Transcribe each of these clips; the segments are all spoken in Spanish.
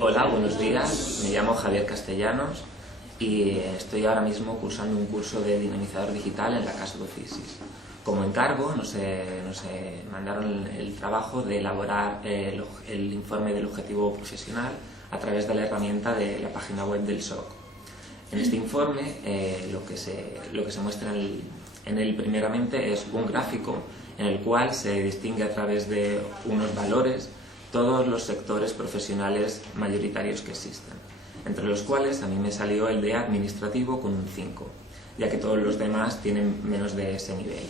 Hola, buenos días. Me llamo Javier Castellanos y estoy ahora mismo cursando un curso de dinamizador digital en la Casa d'Oficis. Como encargo nos mandaron el trabajo de elaborar el informe del objetivo profesional a través de la herramienta de la página web del SOC. En este informe lo que se muestra en él primeramente es un gráfico en el cual se distingue a través de unos valores todos los sectores profesionales mayoritarios que existen, entre los cuales a mí me salió el de administrativo con un 5, ya que todos los demás tienen menos de ese nivel.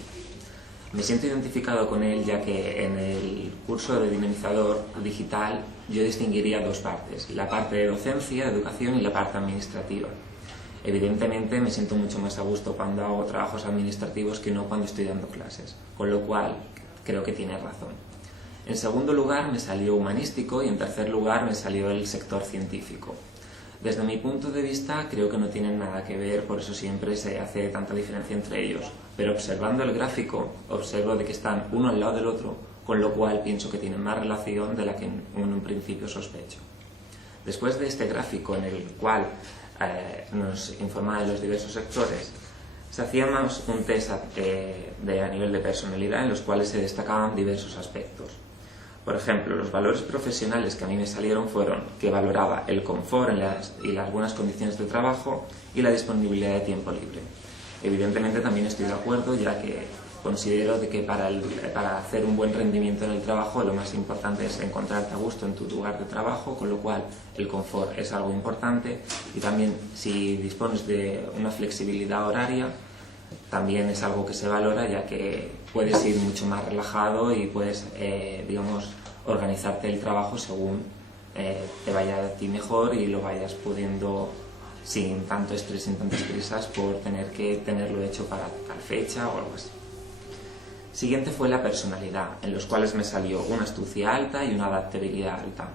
Me siento identificado con él ya que en el curso de dinamizador digital yo distinguiría dos partes, la parte de docencia, de educación y la parte administrativa. Evidentemente me siento mucho más a gusto cuando hago trabajos administrativos que no cuando estoy dando clases, con lo cual creo que tiene razón. En segundo lugar me salió humanístico y en tercer lugar me salió el sector científico. Desde mi punto de vista creo que no tienen nada que ver, por eso siempre se hace tanta diferencia entre ellos, pero observando el gráfico observo de que están uno al lado del otro, con lo cual pienso que tienen más relación de la que en un principio sospecho. Después de este gráfico en el cual nos informaba de los diversos sectores, se hacía más un test a nivel de personalidad en los cuales se destacaban diversos aspectos. Por ejemplo, los valores profesionales que a mí me salieron fueron que valoraba el confort y las buenas condiciones de trabajo y la disponibilidad de tiempo libre. Evidentemente también estoy de acuerdo, ya que considero de que para hacer un buen rendimiento en el trabajo lo más importante es encontrarte a gusto en tu lugar de trabajo, con lo cual el confort es algo importante y también si dispones de una flexibilidad horaria también es algo que se valora, ya que puedes ir mucho más relajado y puedes, organizarte el trabajo según te vaya a ti mejor y lo vayas pudiendo sin tanto estrés, sin tantas prisas por tener que tenerlo hecho para tal fecha o algo así. Siguiente fue la personalidad, en los cuales me salió una astucia alta y una adaptabilidad alta.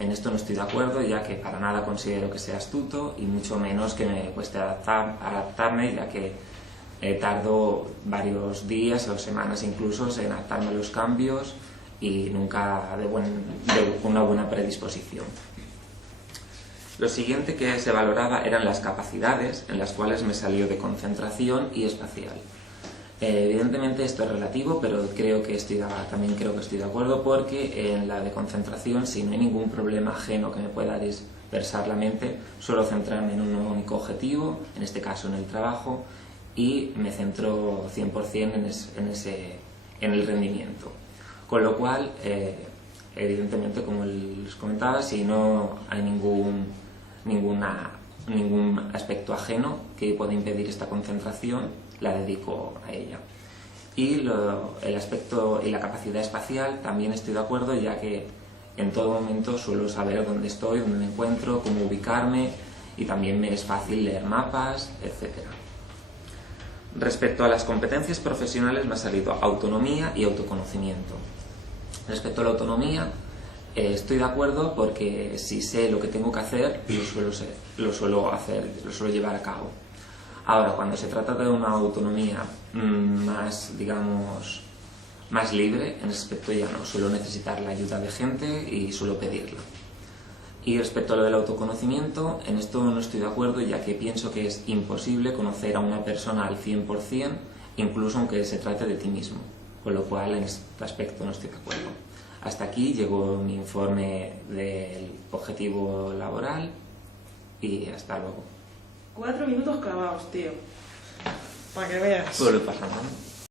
En esto no estoy de acuerdo, ya que para nada considero que sea astuto y mucho menos que me cueste adaptarme, ya que tardo varios días o semanas incluso en adaptarme a los cambios y nunca de una buena predisposición. Lo siguiente que se valoraba eran las capacidades, en las cuales me salió de concentración y espacial. Evidentemente esto es relativo, pero también creo que estoy de acuerdo, porque en la de concentración, si no hay ningún problema ajeno que me pueda dispersar la mente, suelo centrarme en un único objetivo, en este caso en el trabajo, y me centro 100% en el rendimiento. Con lo cual, evidentemente, como les comentaba, si no hay ningún aspecto ajeno que pueda impedir esta concentración, la dedico a ella. Y el aspecto y la capacidad espacial también estoy de acuerdo, ya que en todo momento suelo saber dónde estoy, dónde me encuentro, cómo ubicarme y también me es fácil leer mapas, etc. Respecto a las competencias profesionales me ha salido autonomía y autoconocimiento. Respecto a la autonomía, estoy de acuerdo porque si sé lo que tengo que hacer, lo suelo llevar a cabo. Ahora, cuando se trata de una autonomía más libre, en ese aspecto ya no suelo necesitar la ayuda de gente y suelo pedirla. Y respecto a lo del autoconocimiento, en esto no estoy de acuerdo, ya que pienso que es imposible conocer a una persona al 100%, incluso aunque se trate de ti mismo, con lo cual en este aspecto no estoy de acuerdo. Hasta aquí llegó mi informe del objetivo laboral y hasta luego. 4 minutos clavados, tío. Para que veas. Suele pasar, ¿no?